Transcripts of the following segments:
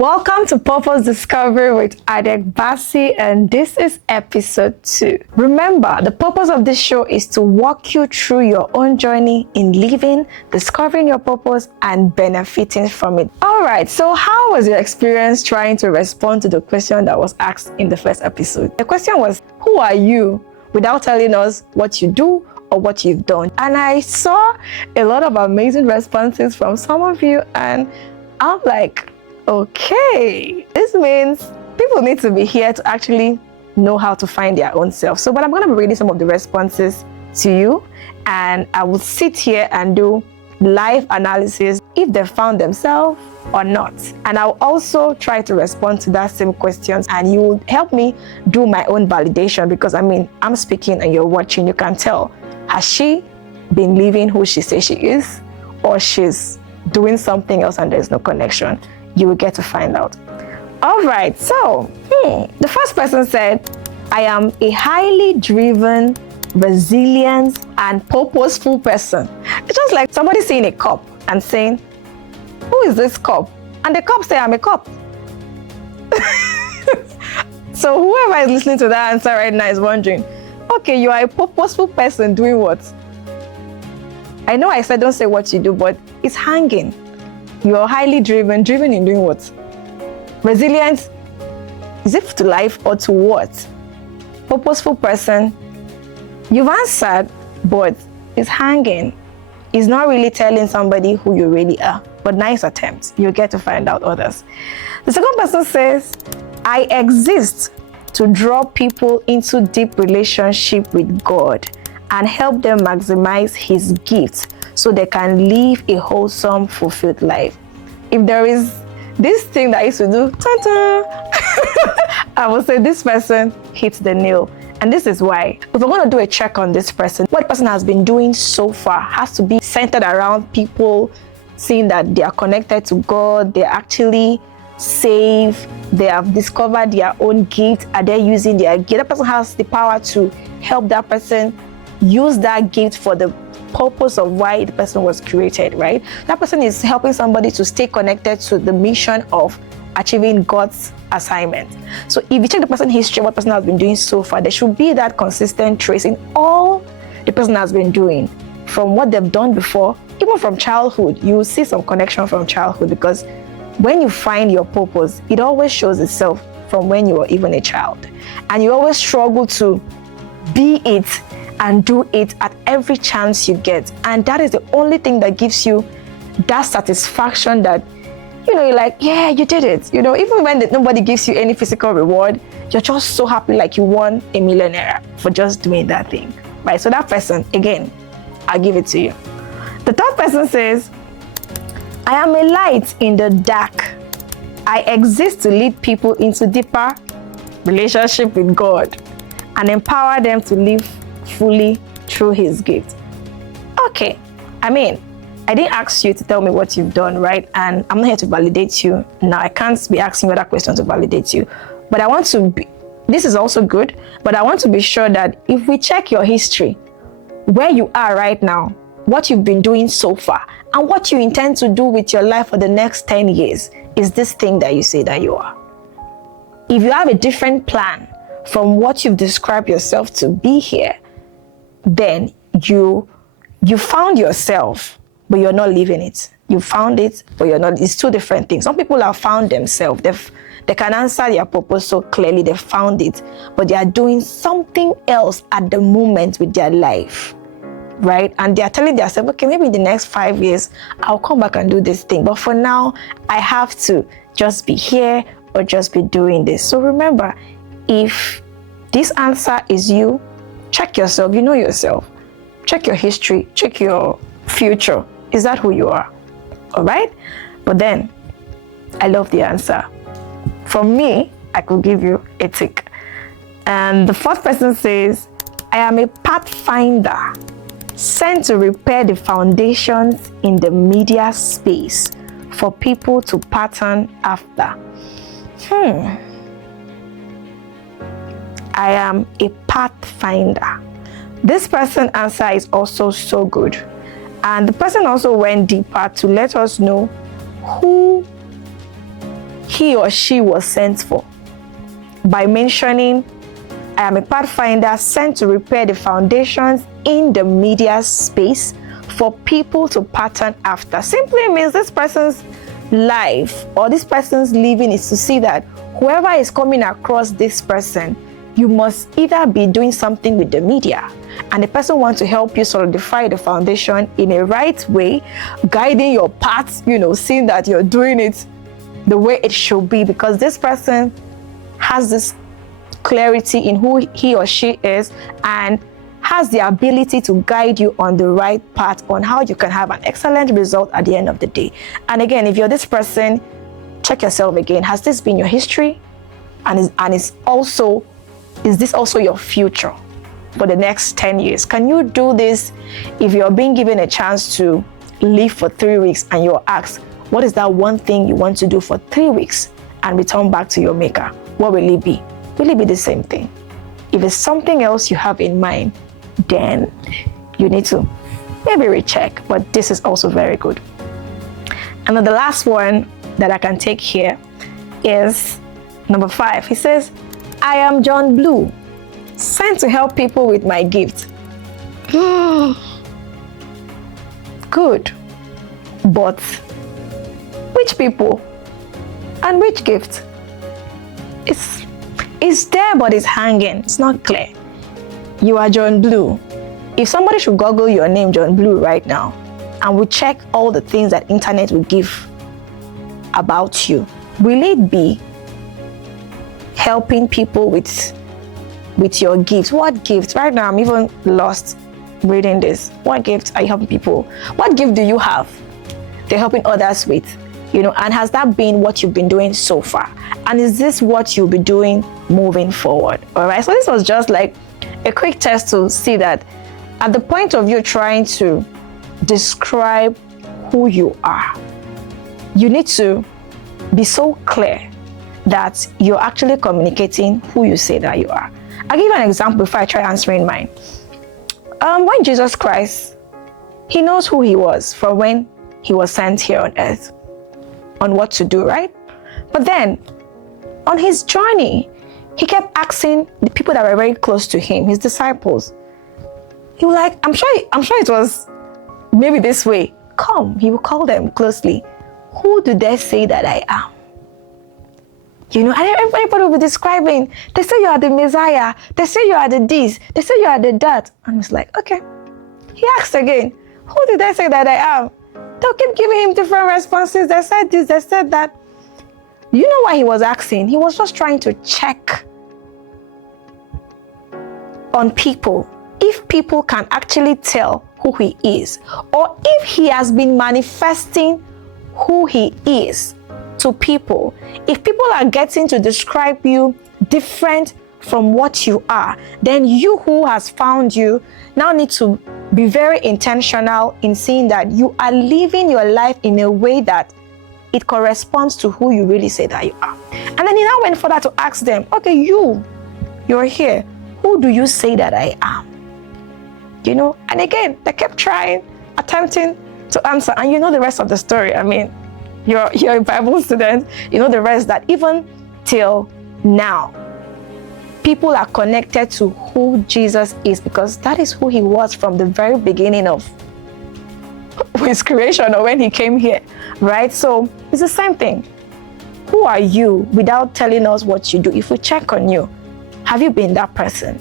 Welcome to Purpose Discovery with Adek Basi, and this is episode 2. Remember, the purpose of this show is to walk you through your own journey in living, discovering your purpose, and benefiting from it. Alright, so how was your experience trying to respond to the question that was asked in the first episode? The question was, who are you, without telling us what you do or what you've done? And I saw a lot of amazing responses from some of you, and I'm like, okay, this means people need to be here to actually know how to find their own self. So, but I'm going to be reading some of the responses to you, and I will sit here and do live analysis if they found themselves or not. And I'll also try to respond to that same questions, and you will help me do my own validation, because I'm speaking and you're watching. You can tell, has she been living who she says she is, or she's doing something else and there's no connection? You will get to find out. All right, so the first person said, I am a highly driven, resilient, and purposeful person. It's just like somebody seeing a cup and saying, who is this cup? And the cup say, I'm a cup. So whoever is listening to that answer right now is wondering, okay, you are a purposeful person doing what? I know I said don't say what you do, but it's hanging. You are highly driven in doing what? Resilient, is it to life or to what? Purposeful person, you've answered, but it's hanging. It's not really telling somebody who you really are, but nice attempt. You'll get to find out others. The second person says, I exist to draw people into deep relationship with God and help them maximize His gifts so they can live a wholesome, fulfilled life. If there is this thing that I used to do, I will say this person hits the nail. And this is why. If we're going to do a check on this person, what the person has been doing so far has to be centered around people seeing that they are connected to God, they're actually saved, they have discovered their own gift, and they're using their gift. That person has the power to help that person use that gift for the purpose of why the person was created, right? That person is helping somebody to stay connected to the mission of achieving God's assignment. So if you check the person's history, what person has been doing so far, there should be that consistent trace in all the person has been doing, from what they've done before, even from childhood. You will see some connection from childhood, because when you find your purpose, it always shows itself from when you were even a child. And you always struggle to be it and do it at every chance you get. And that is the only thing that gives you that satisfaction that, you're like, yeah, you did it. Even when nobody gives you any physical reward, you're just so happy, like you won $1 million for just doing that thing, right? So that person, again, I'll give it to you. The third person says, I am a light in the dark. I exist to lead people into deeper relationship with God and empower them to live fully through His gift. Okay, I didn't ask you to tell me what you've done, right? And I'm not here to validate you. Now, I can't be asking you that question to validate you. But I want to be, this is also good, but I want to be sure that if we check your history, where you are right now, what you've been doing so far, and what you intend to do with your life for the next 10 years, is this thing that you say that you are. If you have a different plan from what you've described yourself to be here, then you found yourself, but you're not living it. You found it, but you're not. It's two different things. Some people have found themselves. They can answer their purpose so clearly. They found it, but they are doing something else at the moment with their life, right? And they are telling themselves, okay, maybe in the next 5 years, I'll come back and do this thing. But for now, I have to just be here or just be doing this. So remember, if this answer is you, check yourself. You know yourself. Check your history. Check your future. Is that who you are? All right? But then, I love the answer. For me, I could give you a tick. And the fourth person says, I am a pathfinder sent to repair the foundations in the media space for people to pattern after. I am a pathfinder. This person's answer is also so good. And the person also went deeper to let us know who he or she was sent for by mentioning, I am a pathfinder sent to repair the foundations in the media space for people to pattern after. Simply means this person's life or this person's living is to see that whoever is coming across this person, you must either be doing something with the media, and the person wants to help you solidify the foundation in a right way, guiding your path, seeing that you're doing it the way it should be, because this person has this clarity in who he or she is and has the ability to guide you on the right path on how you can have an excellent result at the end of the day. And again, if you're this person, check yourself again. Has this been your history? And is this also your future for the next 10 years? Can you do this if you're being given a chance to live for 3 weeks and you're asked, what is that one thing you want to do for 3 weeks and return back to your maker? What will it be? Will it be the same thing? If it's something else you have in mind, then you need to maybe recheck, but this is also very good. And then the last one that I can take here is number 5. He says, I am John Blue, sent to help people with my gift. Good, but which people and which gift? It's there, but it's hanging. It's not clear. You are John Blue. If somebody should Google your name, John Blue, right now, and we check all the things that internet will give about you, will it be helping people with your gifts? What gifts? Right now, I'm even lost reading this. What gifts are you helping people? What gift do you have they're helping others with? And has that been what you've been doing so far? And is this what you'll be doing moving forward? All right. So this was just like a quick test to see that at the point of you trying to describe who you are, you need to be so clear that you're actually communicating who you say that you are. I'll give you an example before I try answering mine. When Jesus Christ, he knows who he was from when he was sent here on earth, on what to do, right? But then on his journey, he kept asking the people that were very close to him, his disciples. He was like, I'm sure it was maybe this way. Come, he will call them closely. Who do they say that I am? And everybody will be describing. They say you are the Messiah. They say you are the this. They say you are the that. And it's like, okay. He asked again, who did they say that I am? They'll keep giving him different responses. They said this, they said that. You know why he was asking? He was just trying to check on people, if people can actually tell who he is, or if he has been manifesting who he is to people. If people are getting to describe you different from what you are, then you who has found you now need to be very intentional in seeing that you are living your life in a way that it corresponds to who you really say that you are. And then he now went further to ask them, okay, you're here. Who do you say that I am? And again, they kept trying, attempting to answer. And you know the rest of the story. I mean, you're a Bible student. You know the rest, that even till now, people are connected to who Jesus is, because that is who he was from the very beginning of his creation, or when he came here, right? So it's the same thing. Who are you without telling us what you do? If we check on you, have you been that person?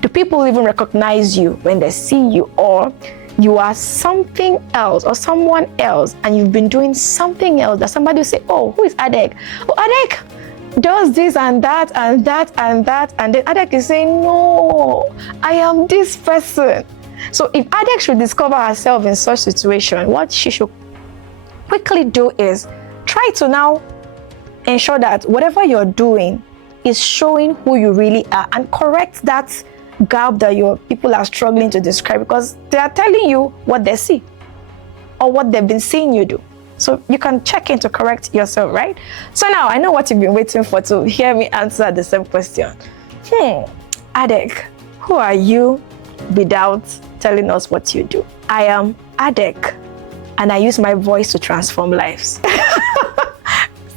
Do people even recognize you when they see you? Or you are something else or someone else, and you've been doing something else that somebody will say, oh, who is Adek? Oh, Adek does this and that and that and that. And then Adek is saying, no, I am this person. So if Adek should discover herself in such situation, what she should quickly do is try to now ensure that whatever you're doing is showing who you really are, and correct that gap that your people are struggling to describe, because they are telling you what they see or what they've been seeing you do. So you can check in to correct yourself, right? So now I know what you've been waiting for, to hear me answer the same question. Adek, who are you without telling us what you do? I am Adek, and I use my voice to transform lives.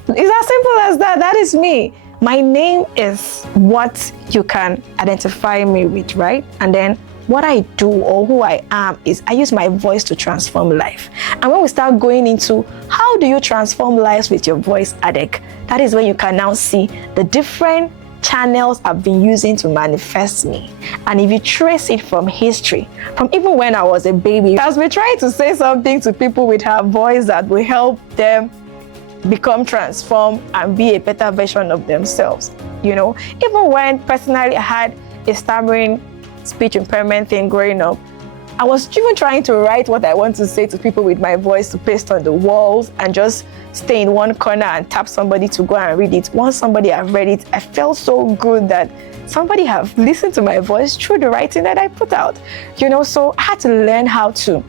It's as simple as that. That is me. My name is what you can identify me with, right? And then what I do or who I am is I use my voice to transform life. And when we start going into how do you transform lives with your voice, Adek, that is when you can now see the different channels I've been using to manifest me. And if you trace it from history, from even when I was a baby, I was been trying to say something to people with her voice that will help them become transformed and be a better version of themselves. You know, even when personally I had a stammering speech impairment thing growing up, I was even trying to write what I want to say to people with my voice to paste on the walls and just stay in one corner and tap somebody to go and read it. Once somebody have read it, I felt so good that somebody have listened to my voice through the writing that I put out. You know, so I had to learn how to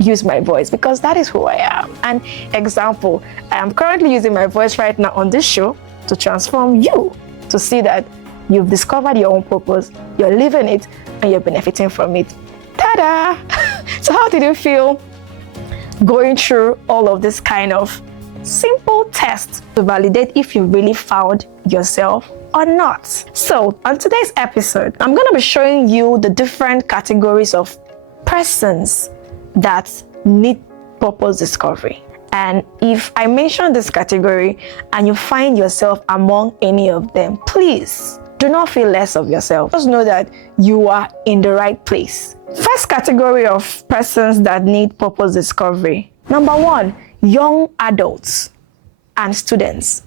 use my voice because that is who I am. And example, I am currently using my voice right now on this show to transform you, to see that you've discovered your own purpose, you're living it, and you're benefiting from it. Ta-da! So how did you feel going through all of this kind of simple tests to validate if you really found yourself or not? So on today's episode, I'm going to be showing you the different categories of persons that need purpose discovery. And if I mention this category and you find yourself among any of them, please do not feel less of yourself. Just know that you are in the right place. First category of persons that need purpose discovery. Number one, young adults and students.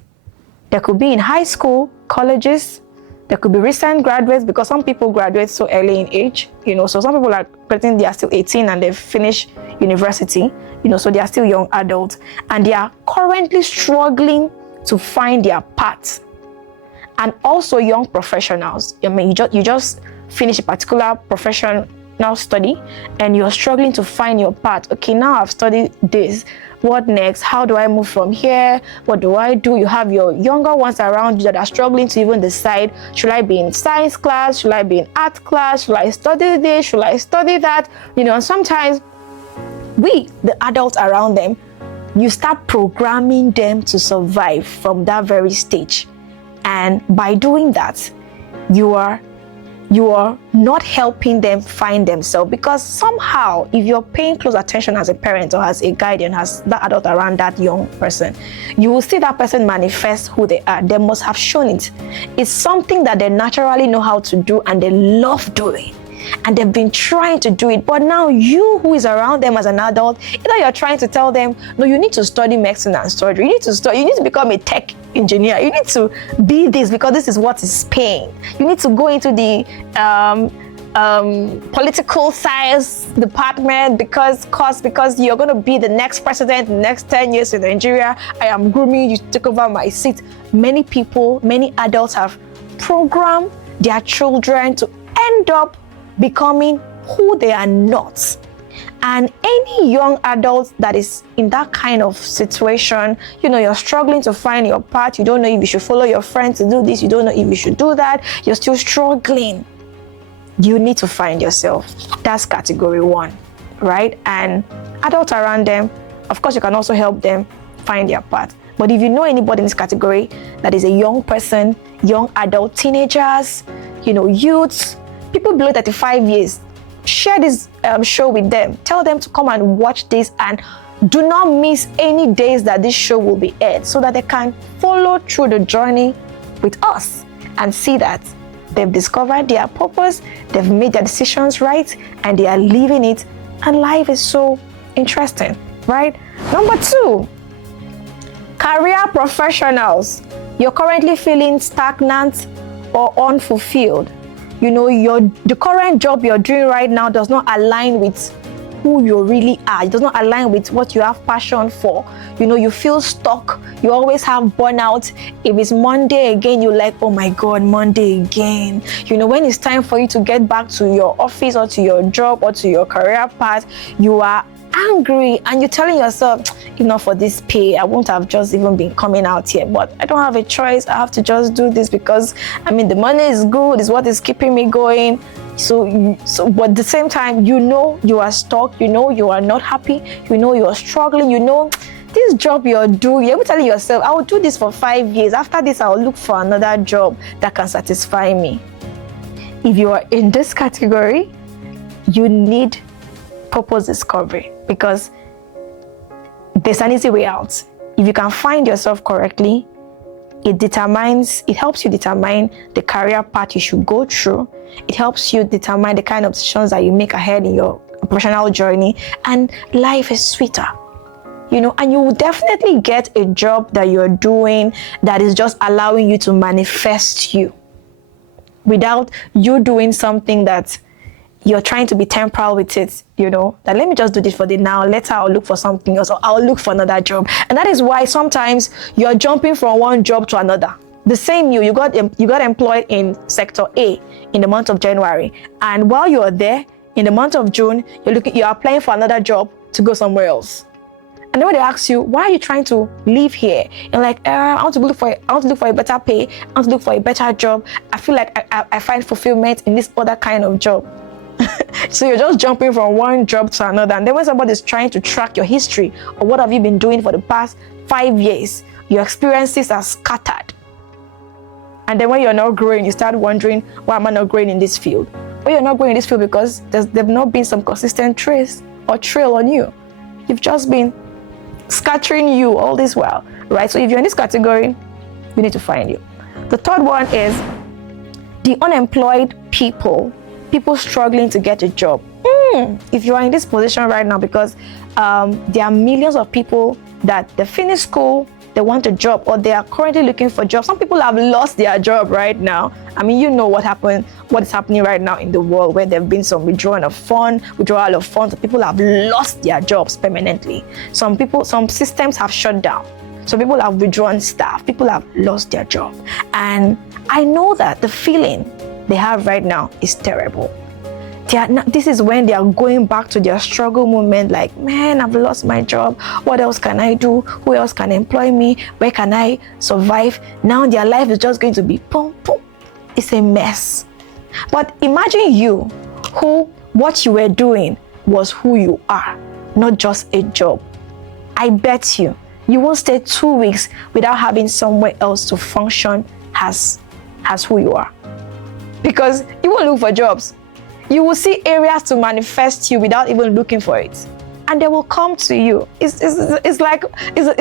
They could be in high school, colleges. There could be recent graduates because some people graduate so early in age. You know, so some people are pretending they are still 18 and they've finished university. You know, so they are still young adults and they are currently struggling to find their path. And also young professionals. I mean, you just finish a particular professional study and you're struggling to find your path. Okay, now I've studied this. What next? How do I move from here? What do I do? You have your younger ones around you that are struggling to even decide, should I be in science class? Should I be in art class? Should I study this? Should I study that? You know, and sometimes we, the adults around them, you start programming them to survive from that very stage. And by doing that, you are not helping them find themselves, because somehow if you're paying close attention as a parent or as a guardian, as that adult around that young person, you will see that person manifest who they are. They must have shown it. It's something that they naturally know how to do and they love doing. And they've been trying to do it, but now you who is around them as an adult, either you're trying to tell them, no, you need to study medicine and surgery, you need to become a tech engineer, you need to be this because this is what is paying, you need to go into the political science department because you're going to be the next president in the next 10 years in Nigeria. I am grooming you to take over my seat. Many adults have programmed their children to end up becoming who they are not. And any young adult that is in that kind of situation, you know, you're struggling to find your path, you don't know if you should follow your friends to do this, you don't know if you should do that, you're still struggling, you need to find yourself. That's category one, right? And adults around them, of course, you can also help them find their path. But if you know anybody in this category that is a young person, young adult, teenagers, you know, youths, people below 35 years, share this show with them. Tell them to come and watch this and do not miss any days that this show will be aired so that they can follow through the journey with us and see that they've discovered their purpose, they've made their decisions right, and they are living it, and life is so interesting, right? Number two, career professionals. You're currently feeling stagnant or unfulfilled. You know, the current job you're doing right now does not align with who you really are. It does not align with what you have passion for. You know, you feel stuck. You always have burnout. If it's Monday again, you're like, oh my God, Monday again. You know, when it's time for you to get back to your office or to your job or to your career path, you are angry and you're telling yourself, if not for this pay, I won't have just even been coming out here, but I don't have a choice. I have to just do this because, I mean, the money is good, is what is keeping me going. So but at the same time, you know you are stuck, you know you are not happy, you know you are struggling, you know this job you're doing, you're telling yourself, I will do this for 5 years. After this, I'll look for another job that can satisfy me. If you are in this category, you need purpose discovery, because there's an easy way out. If you can find yourself correctly, it helps you determine the career path you should go through. It helps you determine the kind of decisions that you make ahead in your professional journey, and life is sweeter, and you will definitely get a job that you're doing that is just allowing you to manifest you, without you doing something that you're trying to be temporal with it, that let me just do this for the now, later I'll look for something else, or I'll look for another job. And that is why sometimes you're jumping from one job to another. The same you got employed in sector A in the month of January, and while you're there in the month of June, you're applying for another job to go somewhere else. And then when they ask you, why are you trying to leave here? You're like, I want to look for a better pay. I want to look for a better job. I feel like I find fulfillment in this other kind of job. So you're just jumping from one job to another. And then when somebody's trying to track your history, or what have you been doing for the past 5 years, your experiences are scattered. And then when you're not growing, you start wondering, why am I not growing in this field? Well, you're not growing in this field because there's not been some consistent trace or trail on you. You've just been scattering you all this while, right? So if you're in this category, we need to find you. The third one is the unemployed people struggling to get a job. If you are in this position right now, because there are millions of people that they finish school, they want a job, or they are currently looking for jobs. Some people have lost their job right now. I mean, what is happening right now in the world, where there have been some withdrawal of funds. People have lost their jobs permanently. Some systems have shut down. Some people have withdrawn staff. People have lost their job. And I know that the feeling they have right now is terrible. This is when they are going back to their struggle moment, like, man, I've lost my job. What else can I do? Who else can employ me? Where can I survive? Now their life is just going to be boom, boom. It's a mess. But imagine what you were doing was who you are, not just a job. I bet you won't stay 2 weeks without having somewhere else to function as who you are. Because you won't look for jobs. You will see areas to manifest you without even looking for it. And they will come to you. It's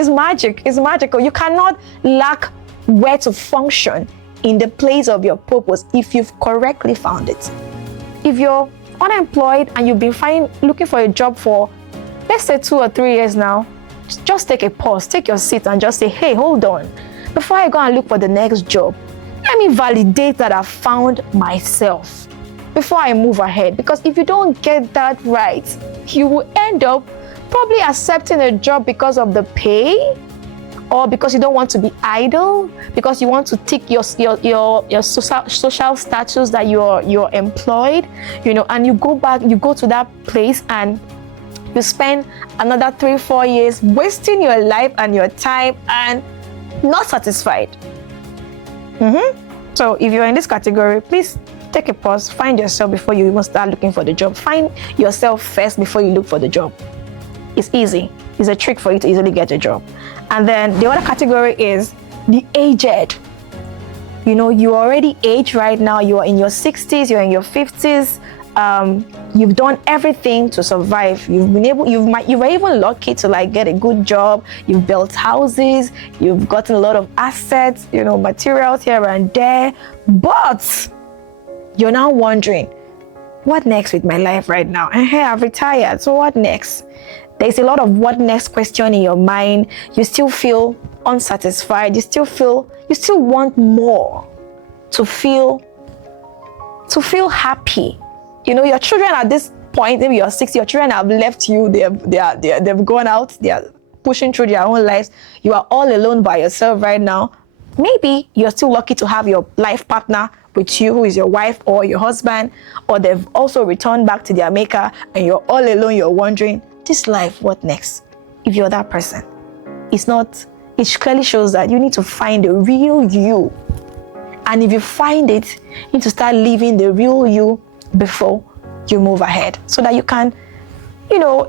magic. It's magical. You cannot lack where to function in the place of your purpose if you've correctly found it. If you're unemployed and you've been looking for a job for, let's say 2 or 3 years now, just take a pause, take your seat and just say, hey, hold on. Before I go and look for the next job, let me validate that I've found myself before I move ahead. Because if you don't get that right, you will end up probably accepting a job because of the pay, or because you don't want to be idle, because you want to tick your social status that you're employed, and you go to that place and you spend another 3-4 years wasting your life and your time and not satisfied. So if you're in this category, please take a pause, find yourself before you even start looking for the job. Find yourself first before you look for the job. It's easy. It's a trick for you to easily get a job. And then the other category is the aged. You're already aged right now. You are in your 60s, you're in your 50s. You've done everything to survive. You were even lucky to get a good job. You've built houses. You've gotten a lot of assets, materials here and there. But you're now wondering, what next with my life right now? And hey, I've retired, so what next? There's a lot of what next question in your mind. You still feel unsatisfied. You still want more to feel happy. Your children at this point, maybe you're 60, your children have left you. They've gone out. They are pushing through their own lives. You are all alone by yourself right now. Maybe you're still lucky to have your life partner with you, who is your wife or your husband, or they've also returned back to their maker and you're all alone. You're wondering, this life, what next? If you're that person, it clearly shows that you need to find the real you. And if you find it, you need to start living the real you before you move ahead, so that you can,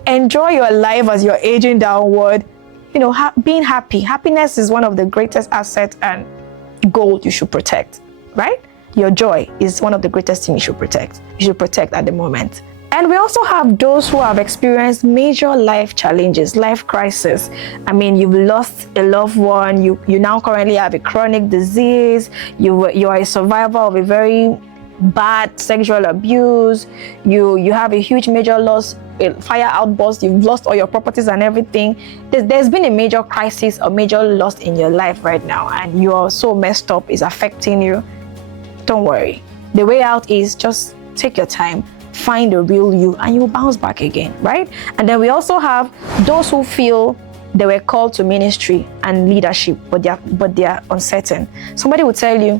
enjoy your life as you're aging downward, being happy. Happiness is one of the greatest assets and gold you should protect, right? Your joy is one of the greatest things you should protect at the moment. And we also have those who have experienced major life challenges, life crisis. I mean, you've lost a loved one, you now currently have a chronic disease, you are a survivor of a very bad sexual abuse, you have a huge major loss, a fire outburst, you've lost all your properties and everything. There's been a major crisis or major loss in your life right now, and you are so messed up, it's affecting you. Don't worry. The way out is just take your time, find the real you, and you'll bounce back again, right? And then we also have those who feel they were called to ministry and leadership, but they are uncertain. Somebody will tell you,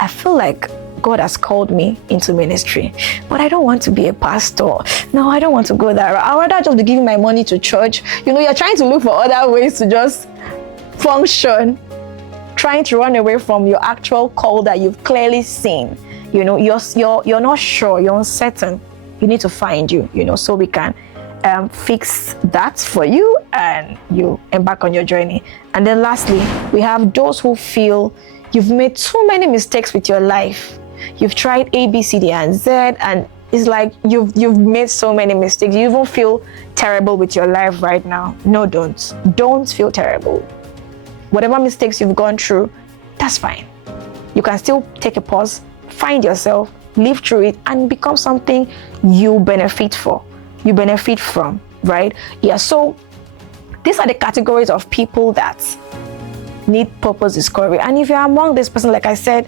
I feel like God has called me into ministry, but I don't want to be a pastor. No, I don't want to go that route. I'd rather just be giving my money to church. You're trying to look for other ways to just function, trying to run away from your actual call that you've clearly seen. You're not sure, you're uncertain. You need to find you, so we can fix that for you and you embark on your journey. And then lastly, we have those who feel you've made too many mistakes with your life. You've tried A, B, C, D, and Z, and it's like you've made so many mistakes. You even feel terrible with your life right now. No, don't feel terrible. Whatever mistakes you've gone through, that's fine. You can still take a pause, find yourself, live through it, and become something you benefit from, right? Yeah, so these are the categories of people that need purpose discovery. And if you're among this person, like I said,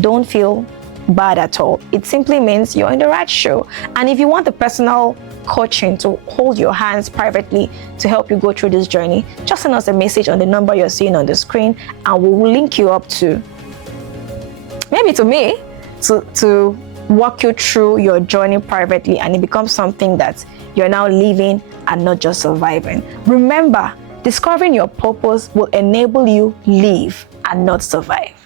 don't feel bad at all. It simply means you're in the right show. And if you want the personal coaching to hold your hands privately to help you go through this journey, just send us a message on the number you're seeing on the screen, and we'll link you up to maybe to me to walk you through your journey privately, and it becomes something that you're now living and not just surviving. Remember, discovering your purpose will enable you live and not survive.